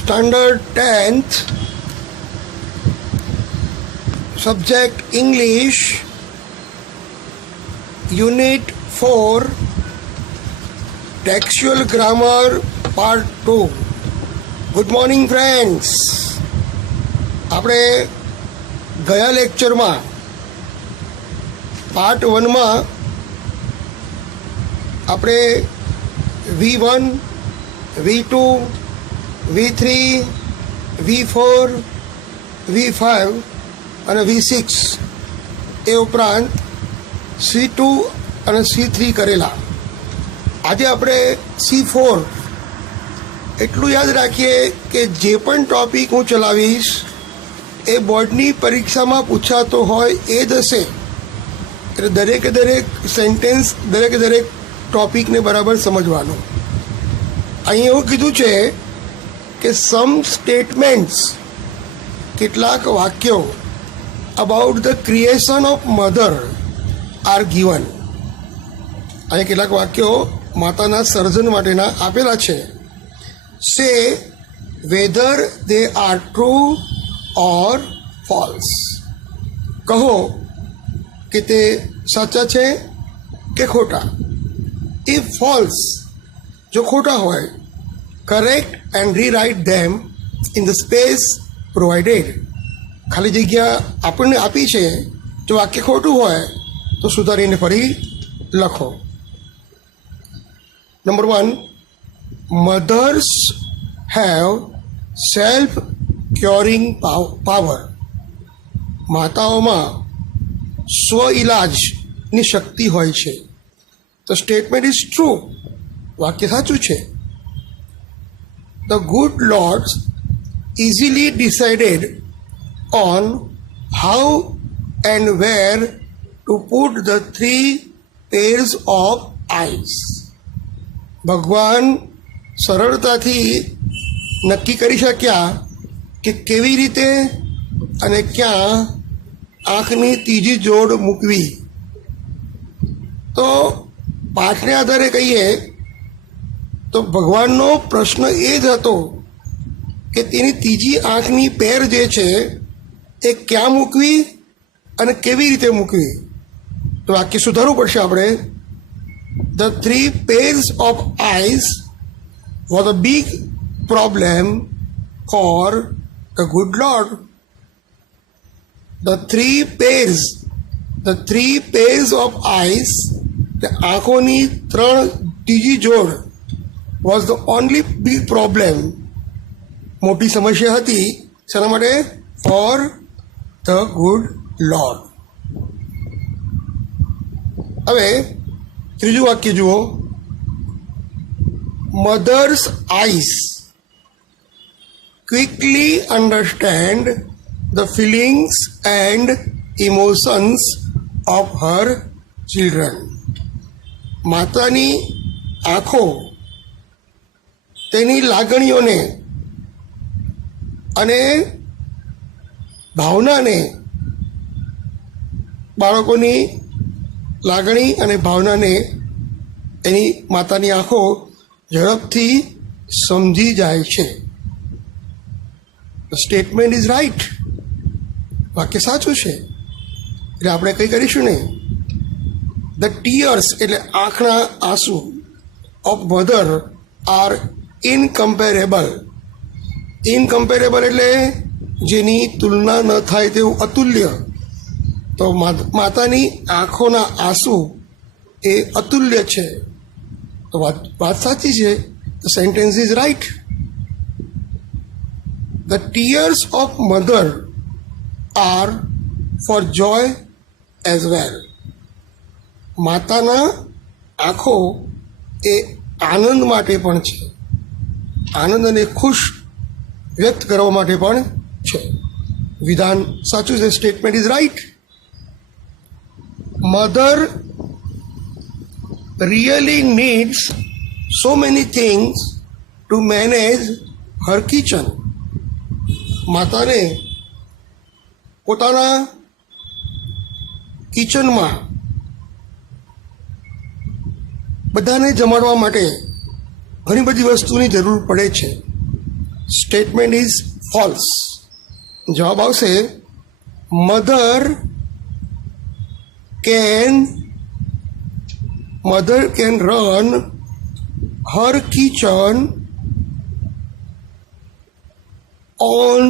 Standard 10th, subject English, Unit 4, Textual Grammar Part 2. Good morning friends. આપણે ગયા લેક્ચરમાં part 1માં આપણે V1, V2, V3, V4, V5 અને V6 એ ઉપરાંત C2 અને C3 કરેલા. આજે આપણે C4 એટલું યાદ રાખીએ કે જે પણ ટોપિક હું ચલાવીશ એ બોર્ડની પરીક્ષામાં પૂછાતો હોય એ જ હશે. એટલે દરેકે દરેક સેન્ટેન્સ દરેકે દરેક ટોપિકને બરાબર સમજવાનું. અહીં એવું કીધું છે કે સમ સ્ટેટમેન્ટ્સ, કેટલાક વાક્યો about the creation of mother R given. અહીં કેટલાક વાક્યો માતાના સર્જન માટેના આપેલા છે. સે weather they are true or false. કહો કે તે સાચા છે કે ખોટા. ઇફ ફોલ્સ, જો ખોટા હોય, correct and rewrite them in the space provided. ખાલી જગ્યા આપણને આપી છે, જો વાક્ય ખોટું હોય તો સુધારીને ફરી લખો. Number 1, mothers have self curing power. માતાઓમાં સ્વ ઇલાજની શક્તિ હોય છે. તો સ્ટેટમેન્ટ ઇઝ ટ્રુ, વાક્ય સાચું છે. The good lords easily decided on how and where two put the 3 pairs of eyes. ભગવાન સરળતાથી નક્કી કરી શક્યા કે કેવી રીતે અને ક્યાં આંખની ત્રીજી જોડ મૂકવી. તો પાઠને આધારે કહીએ તો ભગવાનનો પ્રશ્ન એ જ હતો કે તેની ત્રીજી આંખની પેર જે છે એ ક્યાં મૂકવી અને કેવી રીતે મૂકવી. તો વાક્ય સુધારવું પડશે આપણે. The 3 pairs of eyes was a big problem for the good Lord. The 3 pairs of eyes, the આંખોની ત્રીજી જોડ, was the only big problem, મોટી સમસ્યા હતી. શેના માટે? For the good lord. હવે ત્રીજું વાક્ય જુઓ. Mothers eyes quickly understand the feelings and emotions of her children. માતાની આંખો તેની લાગણીઓને અને ભાવનાને, બાળકોની લાગણી અને ભાવનાને એની માતાની આંખો ઝડપથી સમજી જાય છે. સ્ટેટમેન્ટ ઇઝ રાઇટ, વાક્ય સાચું છે. એટલે આપણે કંઈ કરીશું નહીં. ધ ટીયર્સ એટલે આંખના આંસુ ઓફ મધર આર ઇનકમ્પેરેબલ. ઇનકમ્પેરેબલ એટલે જેની તુલના ન થાય તેવું અતુલ્ય. તો માતાની આંખોના આંસુ એ અતુલ્ય છે. તો વાત સાચી છે. The sentence is right. The tears of mother are for joy as well. માતાના આંખો એ આનંદ માટે પણ છે. આનંદ અને ખુશ વ્યક્ત કરવા માટે પણ છે. વિધાન સાચું છે. Statement is right. Mother really needs so many things to manage her kitchen. માતાને પોતાના કિચનમાં બધાને જમાડવા માટે ઘણી બધી વસ્તુની જરૂર પડે છે. Statement is false. જવાબ આવશે mother can run her kitchen on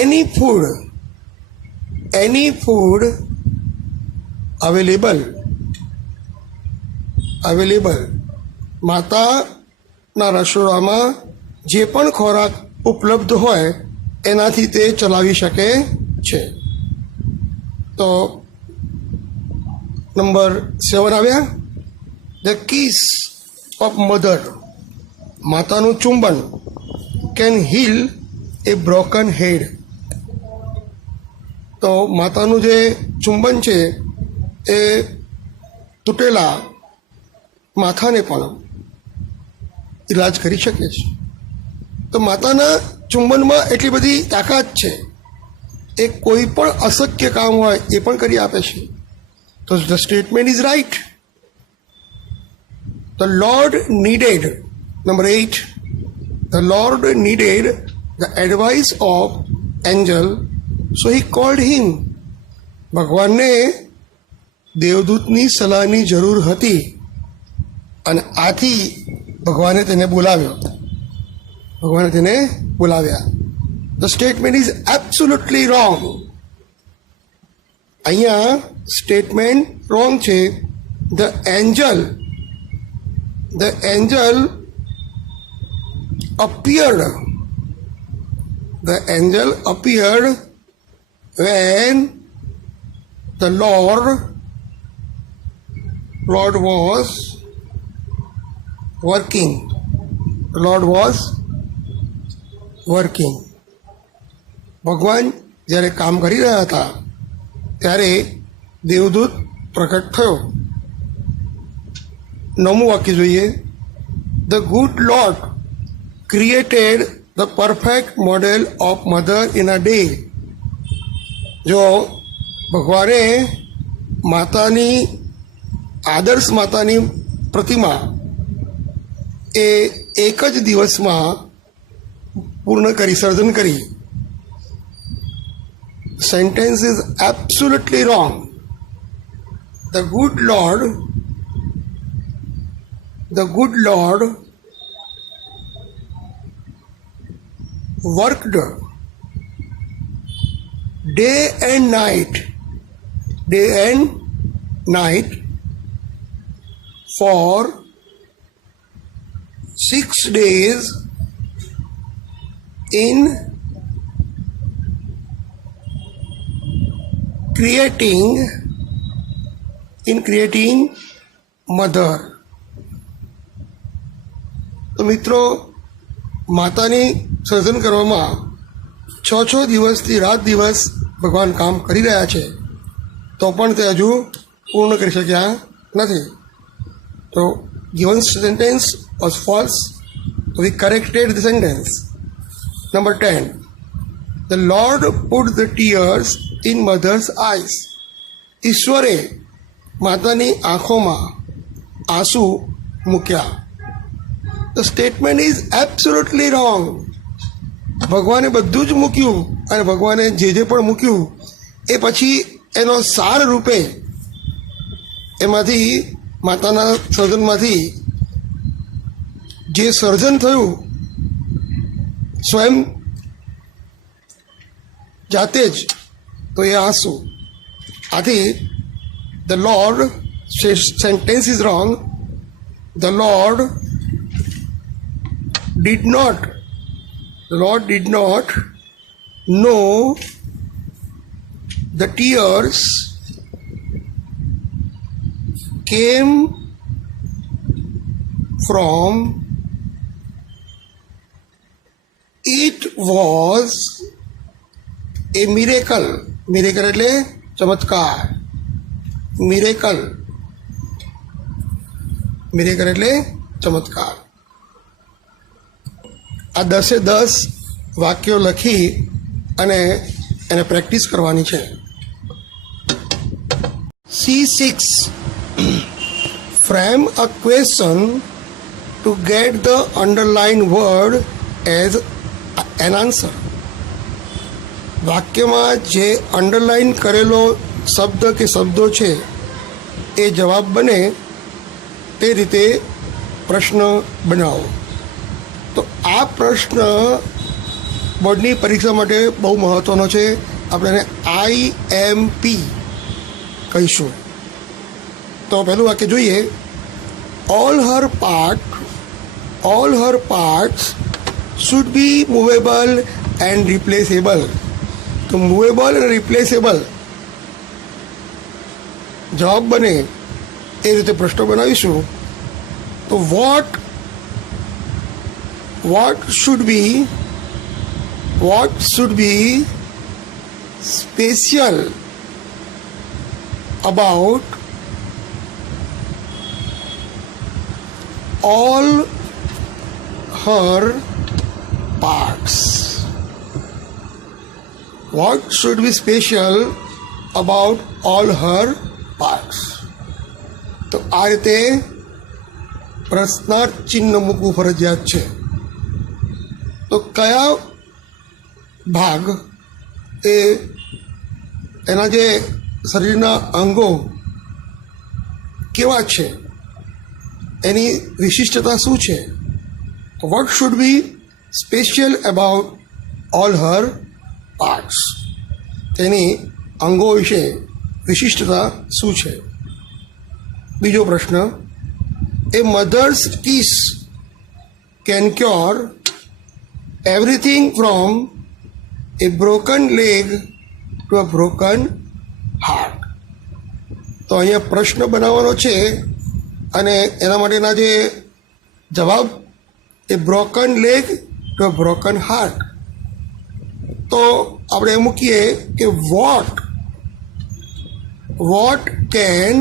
any food available. માતાના રસોડામાં જે પણ ખોરાક ઉપલબ્ધ હોય એનાથી તે ચલાવી શકે છે. તો નંબર 7 આવ્યા. ધ કિસ ઓફ મધર, માતાનું ચુંબન, કેન હીલ એ બ્રોકન હેડ. તો માતાનું જે ચુંબન છે એ તૂટેલા માથાને પણ ઈલાજ કરી શકે છે. તો માતાના ચુંબનમાં એટલી બધી તાકાત છે, એ કોઈ પણ અશક્ય કામ હોય એ પણ કરી આપે છે. તો the statement is right. The lord needed, number 8, the lord needed the advice of angel so he called him. ભગવાનને દેવદૂતની સલાહની જરૂર હતી અને આથી ભગવાને તેને બોલાવ્યા. The statement is absolutely wrong. અહીંયા સ્ટેટમેન્ટ રોંગ છે. The Angel appeared when the Lord was working. ભગવાન જ્યારે કામ કરી રહ્યા હતા ત્યારે દેવદૂત પ્રકટ થયો. 9મું વાક્ય જોઈએ. The good lord created the perfect model of mother in a day. જો ભગવાને આદર્શ માતાની પ્રતિમા એ એક જ દિવસમાં સર્જન કરી. Sentence is absolutely wrong. The good lord worked day and night for 6 days in creating mother. તો મિત્રો, માતાની સર્જન કરવામાં 6 દિવસથી રાત દિવસ ભગવાન કામ કરી રહ્યા છે, તો પણ તે હજુ પૂર્ણ કરી શક્યા નથી. તો given sentence was false, so we corrected the sentence. Number 10, the Lord put the tears in mother's eyes. ઈશ્વરે માતાની આંખોમાં આંસુ મૂક્યા. The statement is absolutely wrong. ભગવાને બધું જ મૂક્યું અને ભગવાને જે પણ મૂક્યું એ પછી એનો સાર રૂપે એમાંથી માતાના સર્જનમાંથી જે સર્જન થયું સ્વયં જાતે જ, તો એ આંસુ. આથી the lord sentence is wrong. The lord did not know the tears came from. It was a miracle. એટલે ચમત્કાર. મિરેકલ એટલે ચમત્કાર. આ 10 વાક્યો લખી અને એને પ્રેક્ટિસ કરવાની છે. C6, frame a question to get the underlined word as an answer. વાક્યમાં જે અંડરલાઇન કરેલો શબ્દ કે શબ્દો છે એ જવાબ બને તે રીતે પ્રશ્ન બનાવો. તો આ પ્રશ્ન બોર્ડની પરીક્ષા માટે બહુ મહત્ત્વનો છે. આપણે એને IMP કહીશું. તો પહેલું વાક્ય જોઈએ. all her parts should be movable and replaceable. તો મૂવેબલ અને રિપ્લેસેબલ જવાબ બને એ રીતે પ્રશ્ન બનાવીશું. તો what should be special about all her parts? What should be special about all her parts? તો આ રીતે પ્રશ્નાર્થ ચિહ્ન મૂકવું ફરજિયાત છે. તો કયા ભાગ એ એના જે શરીરના અંગો કેવા છે, એની વિશિષ્ટતા શું છે? What should be special about all her parts, તેની અંગો વિશે વિશિષ્ટતા શું છે? બીજો પ્રશ્ન. A mother's kiss can cure everything from a broken leg to a broken heart. તો અહીંયા પ્રશ્ન બનાવવાનો છે અને એના માટેના જે જવાબ એ broken leg to a broken heart. તો આપણે એ મૂકીએ કે what can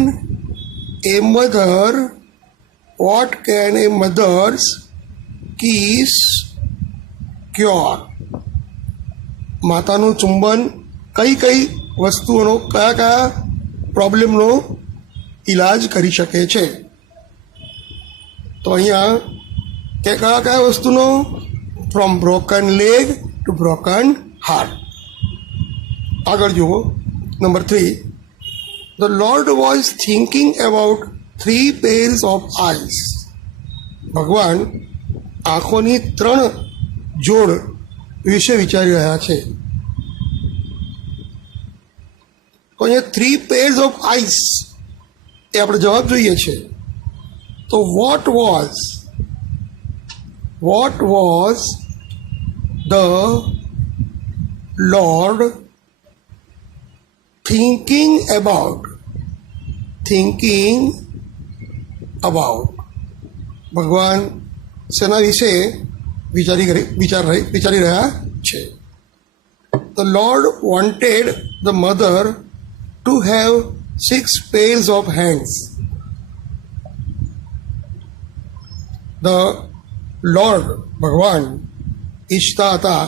a mother's kiss cure. માતાનું ચુંબન કઈ વસ્તુઓનો કયા પ્રોબ્લેમનો ઈલાજ કરી શકે છે? તો અહીંયા કે કયા વસ્તુનો? From broken leg to broken heart. આગળ જુઓ. Number 3. The Lord was thinking about 3 pairs of eyes. ભગવાન આંખોની 3 જોડ વિશે વિચારી રહ્યા છે. તો અહીંયા 3 pairs of eyes એ આપણે જવાબ જોઈએ છે. તો what was the Lord thinking about? ભગવાન શેના વિશે વિચારી રહ્યા છે? The Lord wanted the mother to have 6 pairs of hands. The Lord ભગવાન ઈચ્છતા હતા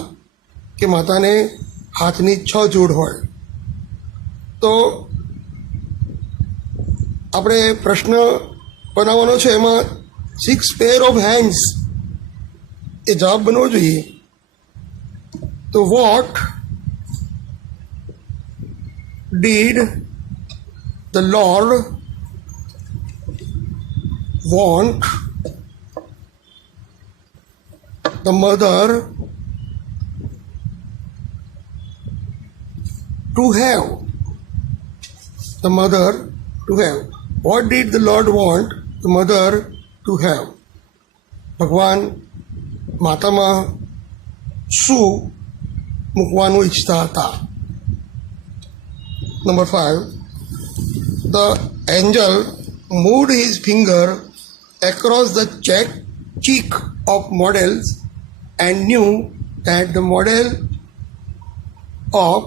કે માતાને હાથની 6 જોડ હોય. તો આપણે પ્રશ્ન બનાવવાનો છે, એમાં 6 પેર ઓફ હેન્ડ્સ એ જવાબ બનવો જોઈએ. તો what did the lord want the mother to have? What did the Lord want the mother to have? ભગવાન માતામાં શું મૂકવાનું ઈચ્છતા હતા? Number 5. The angel moved his finger across the cheek of models and knew that the model of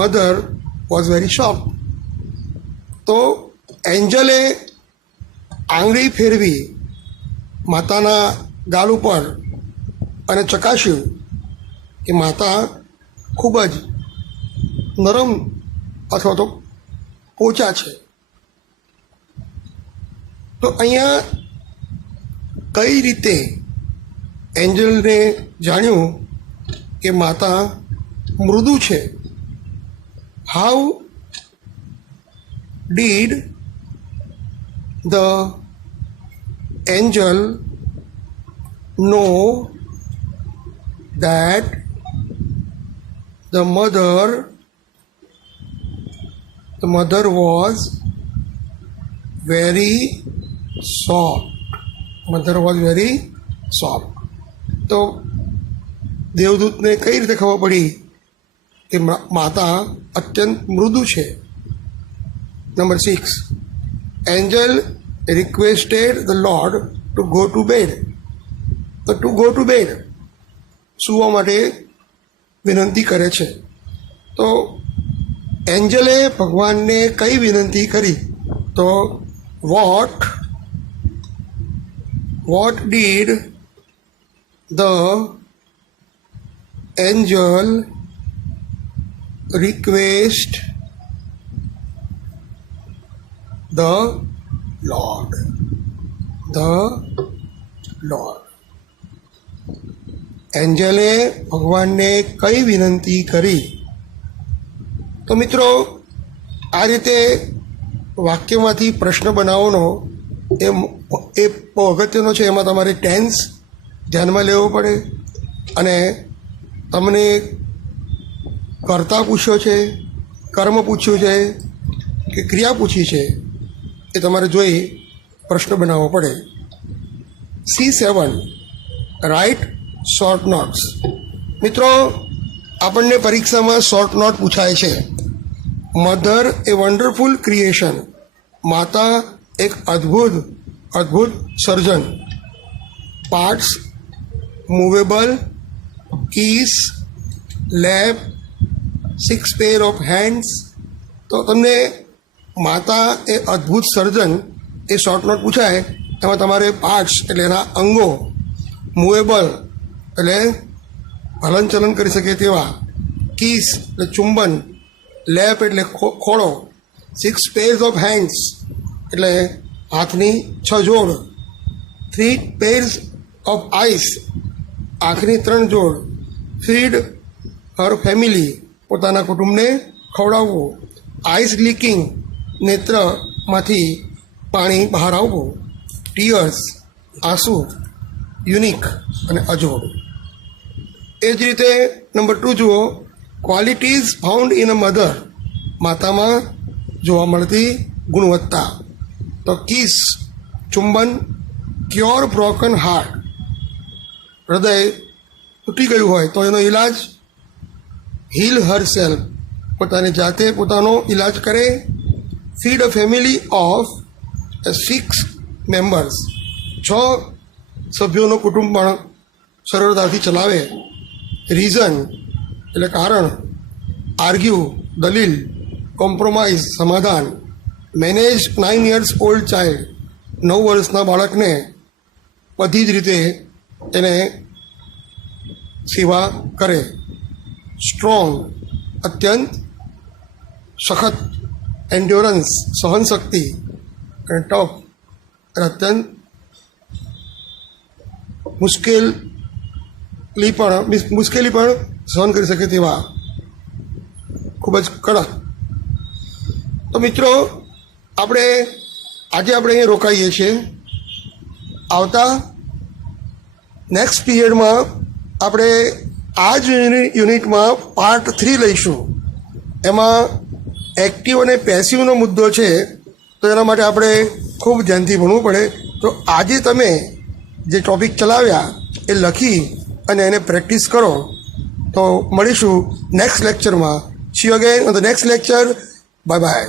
mother was very shocked. તો એન્જલે આંગળી ફેરવી માતાના ગાલ ઉપર અને ચકાસ્યું કે માતા ખૂબ જ નરમ અથવા તો પોચા છે. તો અહીંયા કઈ રીતે એન્જલને જાણ્યું કે માતા મૃદુ છે? How did the angel know that the mother was very soft. Mother was very soft. તો દેવદૂતને કઈ રીતે ખબર પડી કે માતા અત્યંત મૃદુ છે? Number 6, angel requested the lord to go to bed. તો ટુ ગો ટુ બેડ, સૂવા માટે વિનંતી કરે છે. તો એન્જલે ભગવાનને કઈ વિનંતી કરી? તો what did the angel request the lord. એન્જલે ભગવાનને કઈ વિનંતી કરી? તો મિત્રો, આ રીતે વાક્યમાંથી પ્રશ્ન બનાવવાનો એ બહુ અગત્યનો છે. એમાં તમારે ટેન્સ ધ્યાનમાં લેવો પડે અને તમને કર્તા પૂછ્યો છે, કર્મ પૂછ્યું છે કે ક્રિયા પૂછી છે, એ તમારે જોઈ પ્રશ્ન બનાવવો પડે. C7, right short notes. મિત્રો, આપણને પરીક્ષામાં શોર્ટ નોટ પૂછાય છે. Mother a wonderful creation. માતા એક અદ્ભુત સર્જન. Parts movable, keys, lab, 6 pair of hands. તો તમને માતા એ અદ્ભુત સર્જન એ શોર્ટ નોટ પૂછાય. એમાં તમારે પાર્ટ્સ એટલે એના અંગો, મૂવેબલ એટલે હલનચલન કરી શકે તેવા, કિસ એટલે ચુંબન, લેપ એટલે ખોળો, 6 પેર્સ ઓફ હેન્ડ્સ એટલે હાથની 6 જોડ, 3 પેર્સ ઓફ આઈસ આંખની 3 જોડ, ફીડ હર ફેમિલી પોતાના કુટુંબને ખવડાવવું, આઈસ લીકિંગ નેત્રમાંથી પાણી બહાર આવવું, ટીયર્સ આંસુ, યુનિક અને અજોડ. એ જ રીતે નંબર 2 જુઓ, qualities found in a mother. માતામાં જોવા મળતી ગુણવત્તા. તો કિસ ચુંબન, ક્યોર બ્રોકન હાર્ટ હૃદય તૂટી ગયું હોય તો એનો ઈલાજ, હીલ હર સેલ્ફ પોતાની જાતે પોતાનો ઈલાજ કરે, feed a family of 6 members 6 સભ્યોનો કુટુંબ પણ સરળતાથી ચલાવે, રીઝન એટલે કારણ, આર્ગ્યુ દલીલ, કોમ્પ્રોમાઇઝ સમાધાન, મેનેજ 9 years ઓલ્ડ ચાઇલ્ડ 9 વર્ષના બાળકને બધી જ રીતે એને સેવા કરે, સ્ટ્રોંગ અત્યંત સખત, એન્ડ્યોરન્સ સહનશક્તિ, અને ટફ અત્યંત મુશ્કેલી પણ સહન કરી શકે તેવા, ખૂબ જ કડક. તો મિત્રો, આજે આપણે અહીંયા રોકાઈએ છીએ. આવતા નેક્સ્ટ પીરિયડમાં આપણે આ જ યુનિટમાં પાર્ટ 3 લઈશું. એમાં એક્ટિવ અને પેસિવનો મુદ્દો છે, તો એના માટે આપણે ખૂબ ધ્યાનથી ભણવું પડે. તો આજે તમે જે ટૉપિક ચલાવ્યા એ લખી અને એને પ્રેક્ટિસ કરો. તો મળીશું નેક્સ્ટ લેક્ચરમાં. C you again on the next lecture. Bye bye.